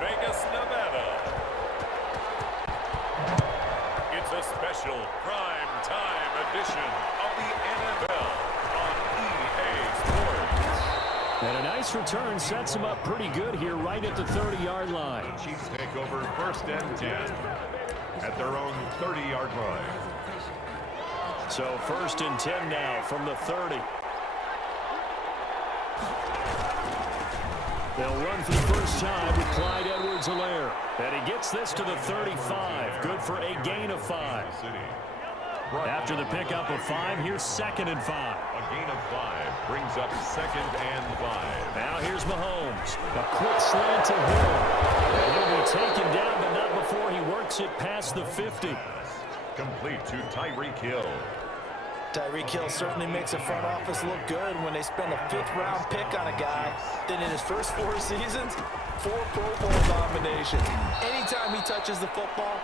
Vegas, Nevada. It's a special prime time edition of the NFL on EA Sports. And a nice return sets them up pretty good here right at the 30-yard line. The Chiefs take over 1st and 10 at their own 30-yard line. So 1st and 10 now from the 30. They'll run for the first time with Clyde Edwards-Helaire. And he gets this to the 35. Good for a gain of 5. After the pickup of 5, here's 2nd and 5. A gain of 5 brings up 2nd and 5. Now here's Mahomes. A quick slant to Hill. And he'll be taken down, but not before he works it past the 50. Complete to Tyreek Hill. Tyreek Hill certainly makes the front office look good when they spend a 5th-round pick on a guy. Then in his first 4 seasons, 4 Pro Bowl nominations. Anytime he touches the football,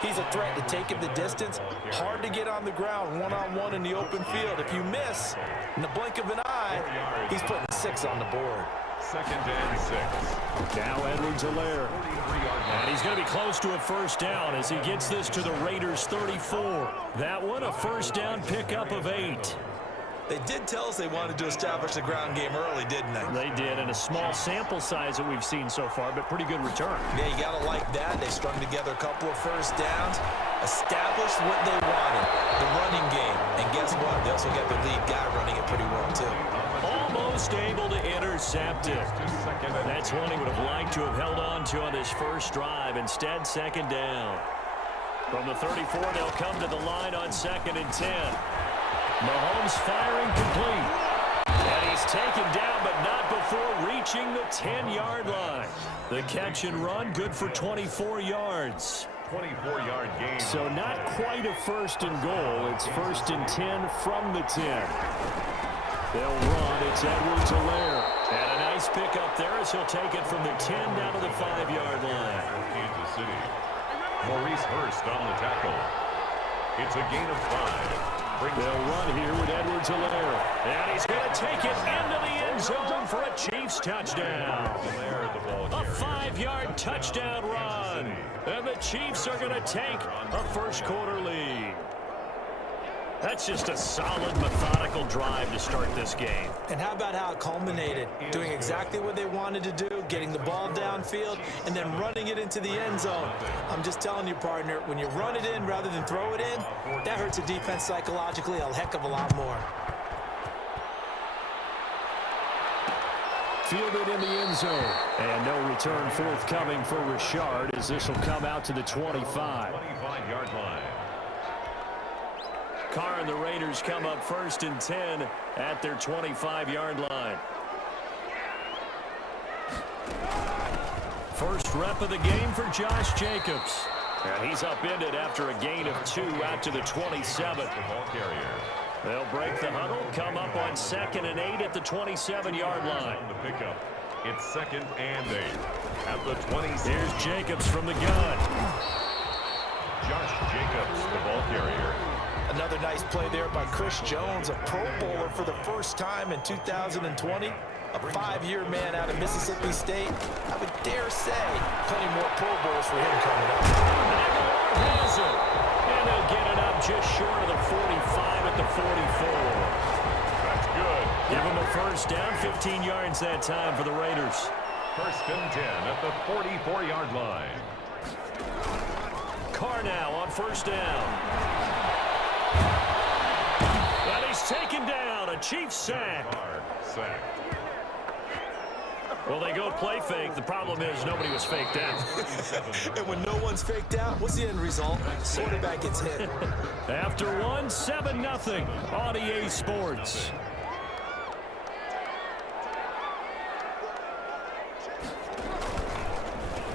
he's a threat to take it the distance. Hard to get on the ground one-on-one in the open field. If you miss, in the blink of an eye, he's putting 6 on the board. 2nd and 6. Now Edwards-Helaire. And he's going to be close to a first down as he gets this to the Raiders' 34. That one a first down pickup of 8. They did tell us they wanted to establish the ground game early, didn't they? They did, and a small sample size that we've seen so far, but pretty good return. Yeah, you got to like that. They strung together a couple of first downs, established what they wanted, the running game. And guess what? They also got the lead guy running it pretty well, too. Almost able to intercept it. That's one he would have liked to have held on to on his first drive. Instead, 2nd down. From the 34, they'll come to the line on 2nd and 10. Mahomes firing complete. And he's taken down, but not before reaching the 10-yard line. The catch and run, good for 24 yards. 24-yard gain. So not quite a 1st and goal. It's 1st and 10 from the 10. They'll run. It's Edwards-Helaire. And a nice pickup there as he'll take it from the 10 down to the 5-yard line. Kansas City. Maurice Hurst on the tackle. It's a gain of 5. They'll run here with Edwards-Helaire. And he's going to take it into the end zone for a Chiefs touchdown. A 5-yard touchdown run. And the Chiefs are going to take a first-quarter lead. That's just a solid, methodical drive to start this game. And how about how it culminated? Doing exactly what they wanted to do, getting the ball downfield, and then running it into the end zone. I'm just telling you, partner, when you run it in rather than throw it in, that hurts a defense psychologically a heck of a lot more. Fielded in the end zone. And no return forthcoming for Richard as this will come out to the 25. 25-yard line. Carr and the Raiders come up 1st and 10 at their 25-yard line. First rep of the game for Josh Jacobs. And he's upended after a gain of 2 out to the 27. Ball carrier. They'll break the huddle, come up on 2nd and 8 at the 27-yard line. On the pickup. It's 2nd and 8 at the 27. Here's Jacobs from the gun. Josh Jacobs, the ball carrier. Another nice play there by Chris Jones, a Pro Bowler for the first time in 2020. A 5-year man out of Mississippi State. I would dare say plenty more Pro Bowls for him coming up. Has it. And they'll get it up just short of the 45 at the 44. That's good. Give him a first down, 15 yards that time for the Raiders. 1st and 10 at the 44-yard line. Carr now on 1st down. And he's taken down. A Chiefs sack. Carr sacked. Well, they go play fake. The problem is nobody was faked out. And when no one's faked out, what's the end result? Quarterback gets hit. After one, 7-0 on EA Sports.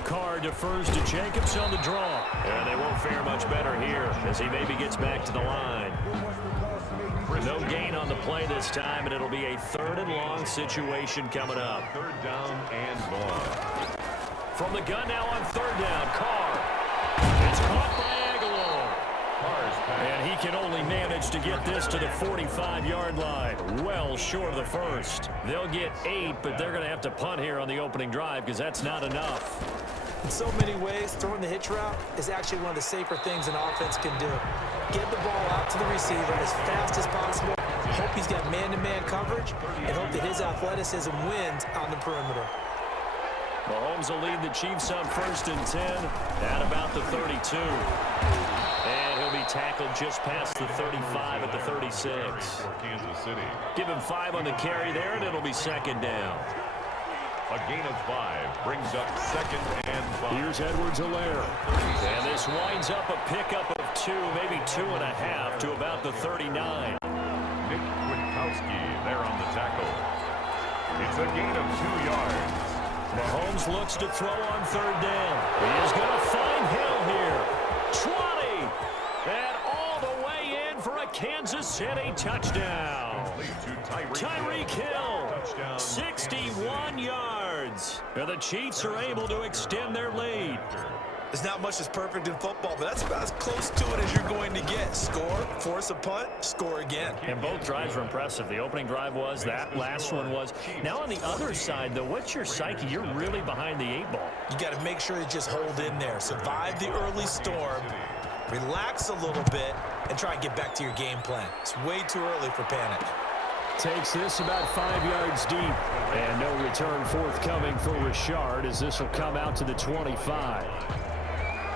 Carr defers to Jacobs on the draw. And they won't fare much better here as he maybe gets back to the line. No gain on the play this time, and it'll be a 3rd and long situation coming up. 3rd down and long. From the gun now on 3rd down, Carr. It's caught by Aguilar. Carr's And he can only manage to get this to the 45-yard line. Well short of the first. They'll get 8, but they're going to have to punt here on the opening drive because that's not enough. In so many ways, throwing the hitch route is actually one of the safer things an offense can do. Get the ball out to the receiver as fast as possible. Hope he's got man-to-man coverage and hope that his athleticism wins on the perimeter. Mahomes will lead the Chiefs on 1st and 10 at about the 32. And he'll be tackled just past the 35 at the 36. Kansas City. Give him 5 on the carry there, and it'll be 2nd down. A gain of 5 brings up 2nd and 5. Here's Edwards-Helaire. And this winds up a pickup of 2, maybe 2.5 to about the 39. Nick Kwiatkowski there on the tackle. It's a gain of 2 yards. Mahomes looks to throw on 3rd down. He is going to find Hill here. 20. And all the way in for a Kansas City touchdown. Tyreek Hill. 61 yards. And the Chiefs are able to extend their lead. There's not much that's perfect in football, but that's about as close to it as you're going to get. Score, force a punt, score again. And both drives were impressive. The opening drive was, that last one was. Now on the other side, though, what's your psyche? You're really behind the 8 ball. You got to make sure you just hold in there. Survive the early storm, relax a little bit, and try and get back to your game plan. It's way too early for panic. Takes this about 5 yards deep. And no return forthcoming for Richard as this will come out to the 25.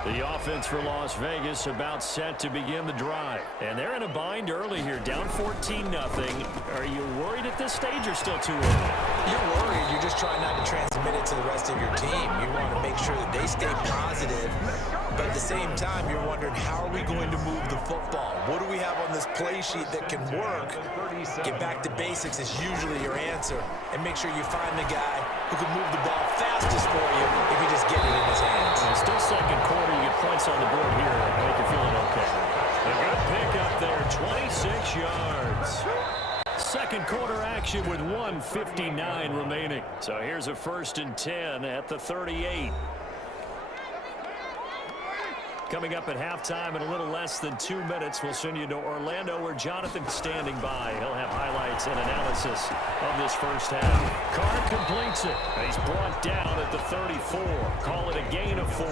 The offense for Las Vegas about set to begin the drive. And they're in a bind early here, down 14-0. Are you worried at this stage or still too early? You're worried. You're just trying not to transmit it to the rest of your team. You want to make sure that they stay positive. But at the same time, you're wondering, how are we going to move the football? What do we have on this play sheet that can work? Get back to basics is usually your answer. And make sure you find the guy who can move the ball fastest for you if you just get it in his hands. Still 2nd quarter. You get points on the board here. I think you're feeling okay. A good pick up there, 26 yards. 2nd quarter action with 1:59 remaining. So here's a 1st and 10 at the 38. Coming up at halftime in a little less than 2 minutes, we'll send you to Orlando where Jonathan's standing by. He'll have highlights and analysis of this first half. Carr completes it. He's brought down at the 34. Call it a gain of 4.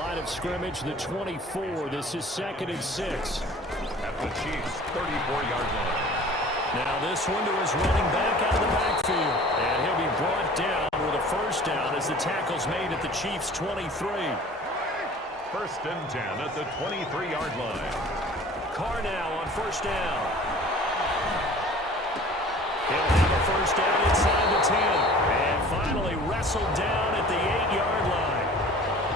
Line of scrimmage, the 24. This is 2nd and 6. At the Chiefs' 34-yard line. Now this one to his running back out of the backfield. And he'll be brought down with a 1st down as the tackle's made at the Chiefs' 23. 1st and 10 at the 23-yard line. Carr now on 1st down. He'll have a 1st down inside the 10. And finally wrestled down at the 8-yard line.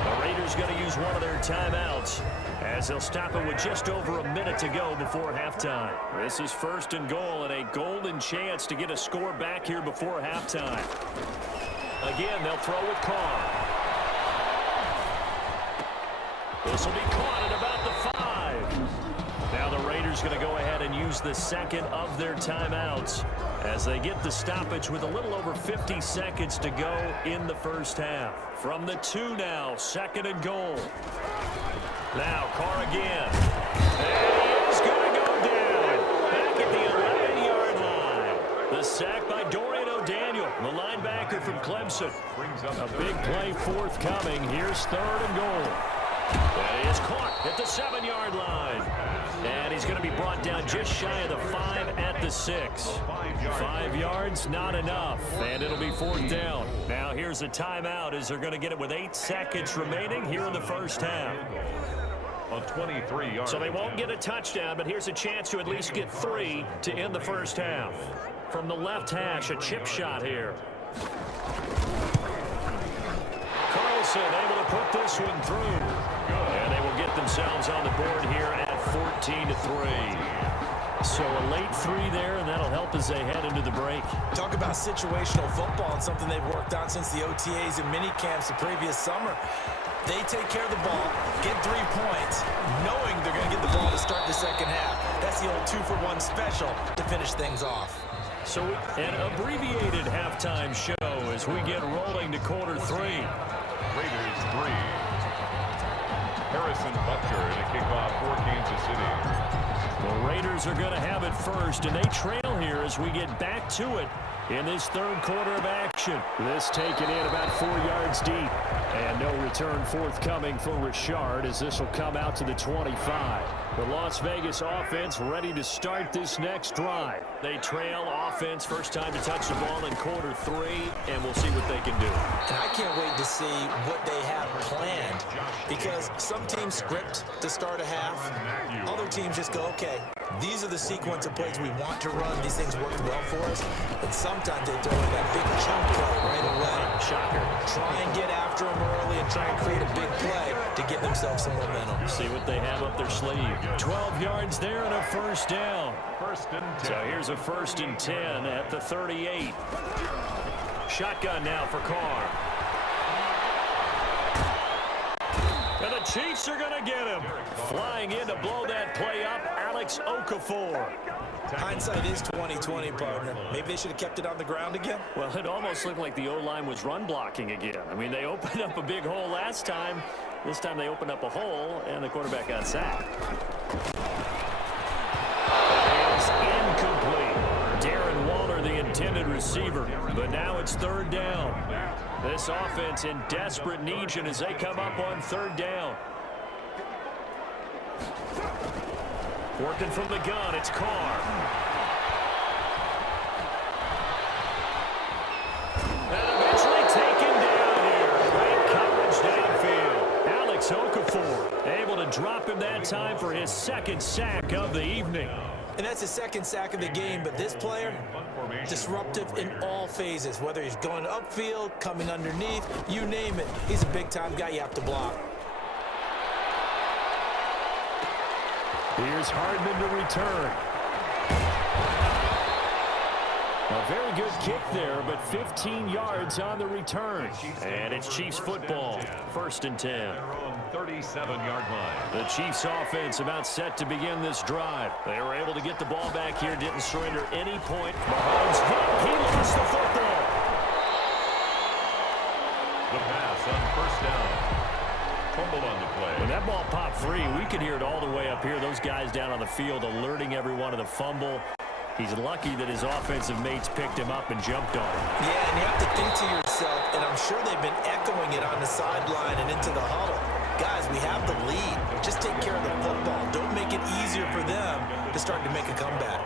The Raiders going to use one of their timeouts as they'll stop it with just over a minute to go before halftime. This is 1st and goal and a golden chance to get a score back here before halftime. Again, they'll throw with Carr. This will be caught at about the 5. Now the Raiders going to go ahead and use the 2nd of their timeouts as they get the stoppage with a little over 50 seconds to go in the first half. From the 2 now, 2nd and goal. Now Carr again. And he is going to go down back at the 11-yard line. The sack by Dorian O'Daniel, the linebacker from Clemson. A big play forthcoming. Here's 3rd and goal. And he is caught at the 7-yard line. And he's going to be brought down just shy of the 5 at the 6. 5 yards, not enough. And it'll be 4th down. Now here's a timeout as they're going to get it with 8 seconds remaining here in the first half. A 23-yard. So they won't get a touchdown, but here's a chance to at least get 3 to end the first half. From the left hash, a chip shot here. Carlson able to put this one through. And they will get themselves on the board here at 14-3. So a late 3 there, and that'll help as they head into the break. Talk about situational football and something they've worked on since the OTAs and mini camps the previous summer. They take care of the ball, get 3 points, knowing they're going to get the ball to start the second half. That's the old 2-for-1 special to finish things off. So an abbreviated halftime show as we get rolling to quarter 3. Raiders 3. Harrison Butker in a kickoff for Kansas City. The Raiders are going to have it first, and they trail here as we get back to it in this third quarter of action. This taken in about 4 yards deep. And no return forthcoming for Richard as this will come out to the 25. The Las Vegas offense ready to start this next drive. They trail offense, first time to touch the ball in quarter 3, and we'll see what they can do. And I can't wait to see what they have planned, because some teams script to start a half. Other teams just go, okay, these are the sequence of plays we want to run. These things work well for us. And sometimes they throw in that big chunk play right away. Shocker. Try and get after them early and try and create a big play to give themselves some momentum. See what they have up their sleeve. 12 yards there and a first down. First and 10. So here's a 1st and 10 at the 38. Shotgun now for Carr. And the Chiefs are going to get him. Flying in to blow that play up, Alex Okafor. Hindsight is 20/20, partner. Maybe they should have kept it on the ground again. Well, it almost looked like the O-line was run blocking again. I mean, they opened up a big hole last time. This time they opened up a hole, and the quarterback got sacked. That is incomplete. Darren Waller, the intended receiver. But now it's 3rd down. This offense in desperate need as they come up on 3rd down. Working from the gun, it's Carr. And eventually taken down here. Great coverage downfield. Alex Okafor able to drop him that time for his 2nd sack of the evening. And that's his 2nd sack of the game, but this player, disruptive in all phases, whether he's going upfield, coming underneath, you name it. He's a big-time guy you have to block. Here's Hardman to return. A very good kick there, but 15 yards on the return. And it's Chiefs football, 1st and 10. Their own 37-yard line. The Chiefs offense about set to begin this drive. They were able to get the ball back here, didn't surrender any point. Mahomes hit, he lost the football. The pass on 1st down. Fumble on the play. When that ball popped free, we could hear it all the way up here. Those guys down on the field alerting everyone of the fumble. He's lucky that his offensive mates picked him up and jumped on him. Yeah, and you have to think to yourself, and I'm sure they've been echoing it on the sideline and into the huddle. Guys, we have the lead. Just take care of the football. Don't make it easier for them to start to make a comeback.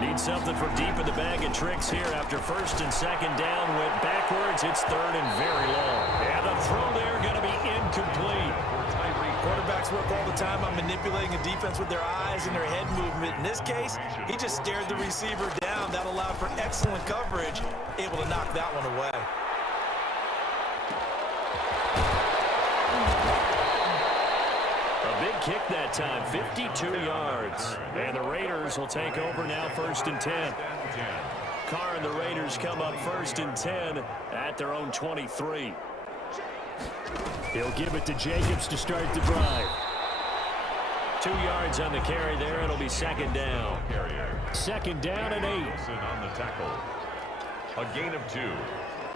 Need something for deep in the bag of tricks here after 1st and 2nd down. Went backwards. It's 3rd and very long. And the throw there going to be incomplete. Quarterbacks work all the time on manipulating a defense with their eyes and their head movement. In this case, he just stared the receiver down. That allowed for excellent coverage, able to knock that one away. A big kick that time, 52 yards. And the Raiders will take over now, 1st and 10. Carr and the Raiders come up 1st and 10 at their own 23. He'll give it to Jacobs to start the drive. 2 yards on the carry there. It'll be 2nd down. 2nd down and 8. On the tackle. A gain of 2.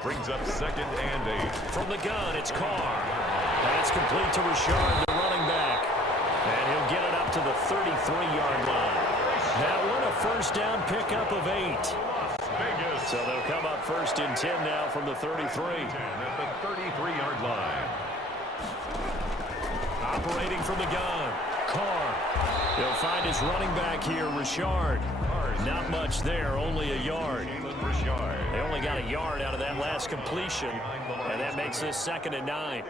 Brings up 2nd and 8. From the gun, it's Carr. That's complete to Richard, the running back. And he'll get it up to the 33-yard line. That one a 1st down pickup of 8. So they'll come up 1st and 10 now from the 33. At the 33-yard line. Operating from the gun, Carr. He'll find his running back here, Richard. Not much there, only a yard. They only got a yard out of that last completion, and that makes this 2nd and 9.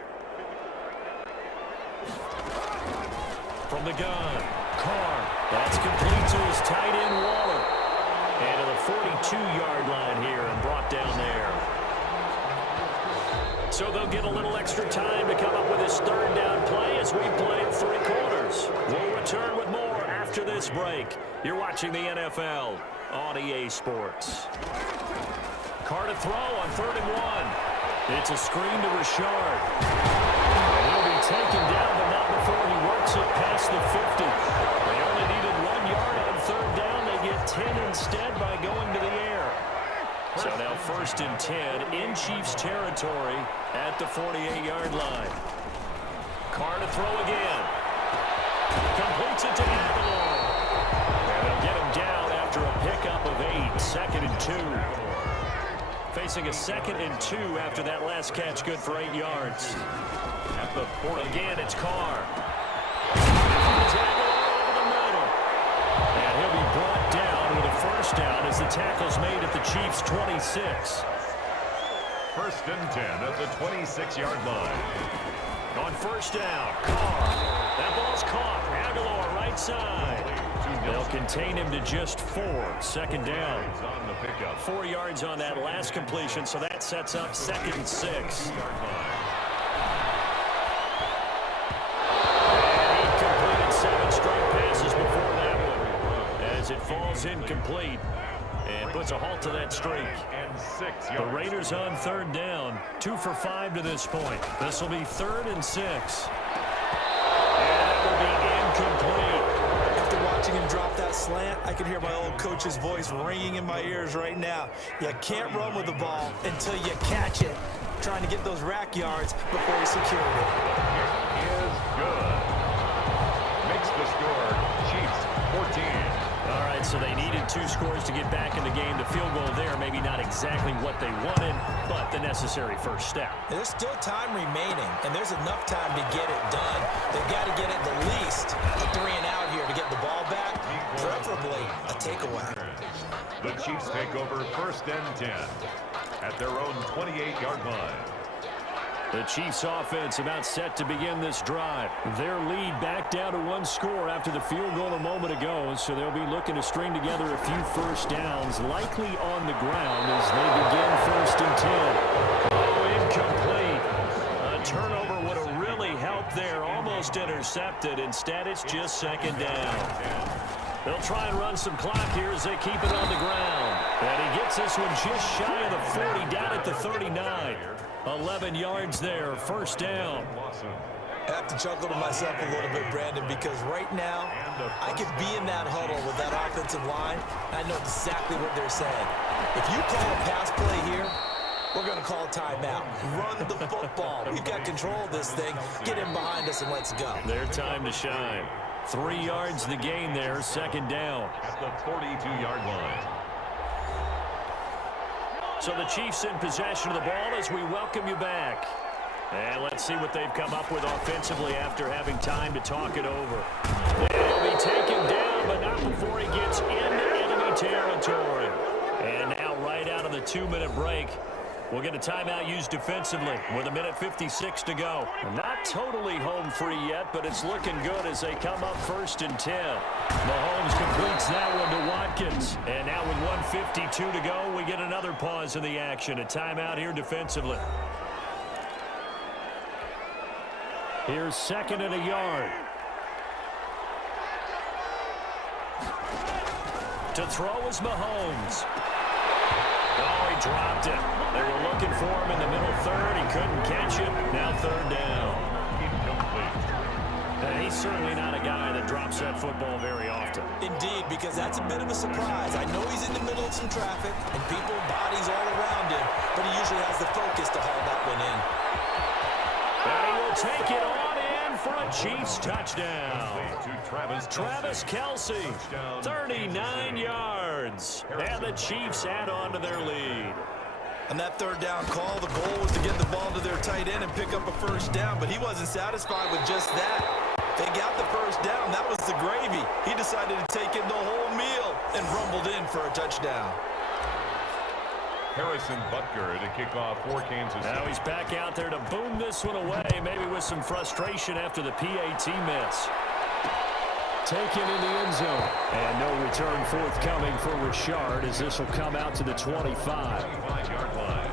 From the gun, Carr. That's complete to his tight end, Waller. And to the 42-yard line here and brought down there. So they'll get a little extra time to come up with this 3rd down play as we play 3 quarters. We'll return with more after this break. You're watching the NFL on EA Sports. Carr to throw on 3rd and 1. It's a screen to Richard. And he'll be taken down, but not before he works it past the 50. They only needed 1 yard on 3rd down. They get 10 instead by going to the air. So now 1st and 10 in Chiefs territory at the 48-yard line. Carr to throw again. Completes it to Aguilar. And they'll get him down after a pickup of 8. 2nd and 2. Facing a 2nd and 2 after that last catch, good for 8 yards. At the port again, it's Carr. It's Aguilar over the middle. And he'll be brought down with a first down as the tackle's made at the Chiefs' 26. 1st and 10 at the 26-yard line. On first down, Carr. That ball's caught. Aguilar right side. They'll contain him to just 4. 2nd down. 4 yards on that last completion, so that sets up 2nd and 6. And he completed 7 straight passes before that one as it falls incomplete and puts a halt to that streak. The Raiders on 3rd down. 2 for 5 to this point. This will be 3rd and 6. And that will be incomplete. After watching him drop that slant, I can hear my old coach's voice ringing in my ears right now. You can't run with the ball until you catch it. Trying to get those rack yards before he secured it. It is good. Makes the score Chiefs 14. All right, so they needed 2 scores to get back in the game. The field goal there, maybe not exactly what they wanted, but the necessary first step. There's still time remaining, and there's enough time to get it done. They've got to get at the least a 3 and out here to get the ball back, preferably a takeaway. The Chiefs take over 1st and 10 at their own 28-yard line. The Chiefs offense about set to begin this drive. Their lead back down to 1 score after the field goal a moment ago, so they'll be looking to string together a few first downs, likely on the ground as they begin 1st and 10. Oh, incomplete. A turnover would have really helped there, almost intercepted. Instead, it's just 2nd down. They'll try and run some clock here as they keep it on the ground. And he gets this one just shy of the 40, down at the 39. 11 yards there, 1st down. I have to chuckle to myself a little bit, Brandon, because right now I could be in that huddle with that offensive line. I know exactly what they're saying. If you call a pass play here, we're going to call a timeout. Run the football. We've got control of this thing. Get him behind us and let's go. Their time to shine. 3 yards the gain there, 2nd down. At the 42-yard line. So the Chiefs in possession of the ball as we welcome you back. And let's see what they've come up with offensively after having time to talk it over. They'll be taken down, but not before he gets into enemy territory. And now right out of the 2-minute break, we'll get a timeout used defensively with 1:56 to go. Not totally home free yet, but it's looking good as they come up 1st and 10. Mahomes completes that one to Watkins. And now with 1:52 to go, we get another pause in the action. A timeout here defensively. Here's 2nd and a yard. To throw is Mahomes. Oh, he dropped it. They were looking for him in the middle 3rd. He couldn't catch it. Now 3rd down. Incomplete. And he's certainly not a guy that drops that football very often. Indeed, because that's a bit of a surprise. I know he's in the middle of some traffic and people, bodies all around him, but he usually has the focus to haul that one in. And he will take it on in for a Chiefs touchdown. To Travis Kelce, 39 yards. And the Chiefs add on to their lead. On that 3rd down call, the goal was to get the ball to their tight end and pick up a 1st down, but he wasn't satisfied with just that. They got the 1st down. That was the gravy. He decided to take in the whole meal and rumbled in for a touchdown. Harrison Butker to kick off for Kansas City. Now he's back out there to boom this one away, maybe with some frustration after the PAT miss. Taken in the end zone. And no return forthcoming for Richard as this will come out to the 25. 25-yard line.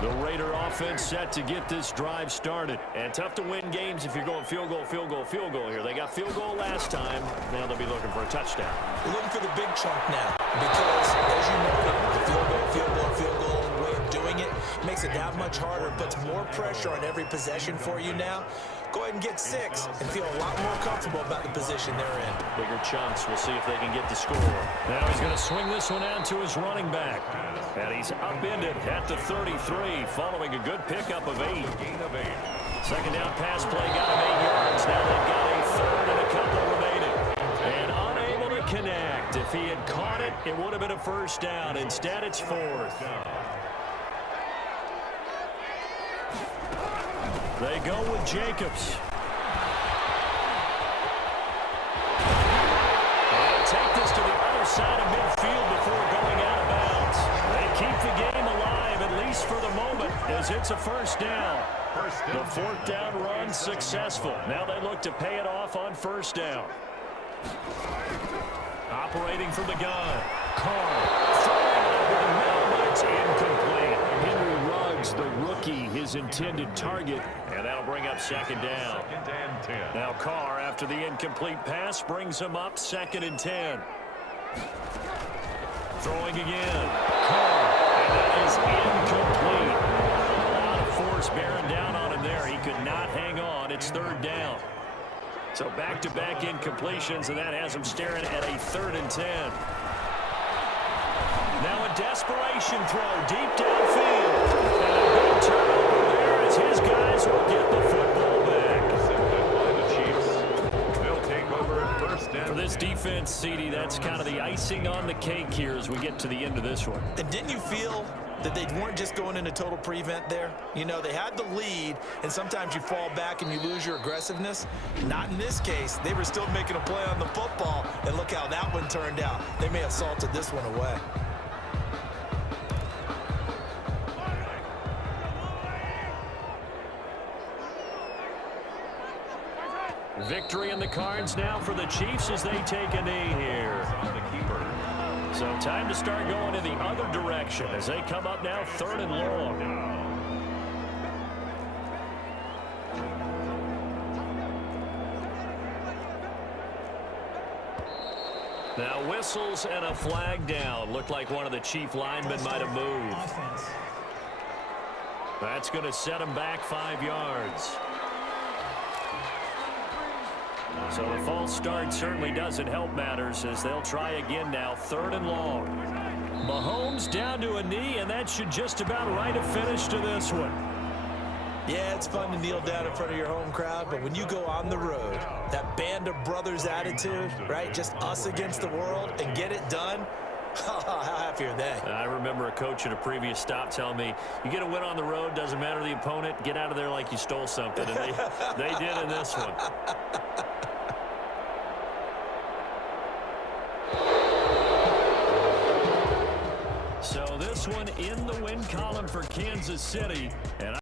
The Raider offense set to get this drive started. And tough to win games if you're going field goal, field goal, field goal here. They got field goal last time. Now they'll be looking for a touchdown. We're looking for the big chunk now because, as you know, the field goal way of doing it makes it that much harder, puts more pressure on every possession for you now. Go ahead and get 6 and feel a lot more comfortable about the position they're in. Bigger chunks. We'll see if they can get the score. Now he's going to swing this one out to his running back. And he's upended at the 33 following a good pickup of 8. Gain of 8. Second down pass play got him 8 yards. Now they've got a third and a couple remaining. And unable to connect. If he had caught it, it would have been a first down. Instead, it's fourth. They go with Jacobs. They'll take this to the other side of midfield before going out of bounds. They keep the game alive, at least for the moment, as it's a first down. The fourth down run successful. Now they look to pay it off on first down. Operating from the gun. Carr throwing over the middle, but it's incomplete. Henry Ruggs, the rookie, his intended target. And that'll bring up second down. Now Carr, after the incomplete pass, brings him up second and 10. Throwing again. Carr, and that is incomplete. A lot of force bearing down on him there. He could not hang on. It's third down. So back-to-back incompletions, and that has him staring at a third and 10. Now a desperation throw deep downfield. And a big turnover there as his guys will get the football back. The Chiefs will take over at first down. For this defense, CD, that's kind of the icing on the cake here as we get to the end of this one. And didn't you feel that they weren't just going into total prevent there? You know, they had the lead, and sometimes you fall back and you lose your aggressiveness. Not in this case. They were still making a play on the football, and look how that one turned out. They may have salted this one away. Victory in the cards now for the Chiefs as they take a knee here. So time to start going in the other direction as they come up now third and long. Now whistles and a flag down. Looked like one of the Chief linemen might have moved. That's going to set him back 5 yards. So the false start certainly doesn't help matters as they'll try again now, third and long. Mahomes down to a knee, and that should just about write a finish to this one. Yeah, it's fun to kneel down in front of your home crowd, but when you go on the road, that band of brothers attitude, right, just us against the world, and get it done, how happy are they? I remember a coach at a previous stop telling me, you get a win on the road, doesn't matter the opponent, get out of there like you stole something, and they did in this one. So this one in the win column for Kansas City. And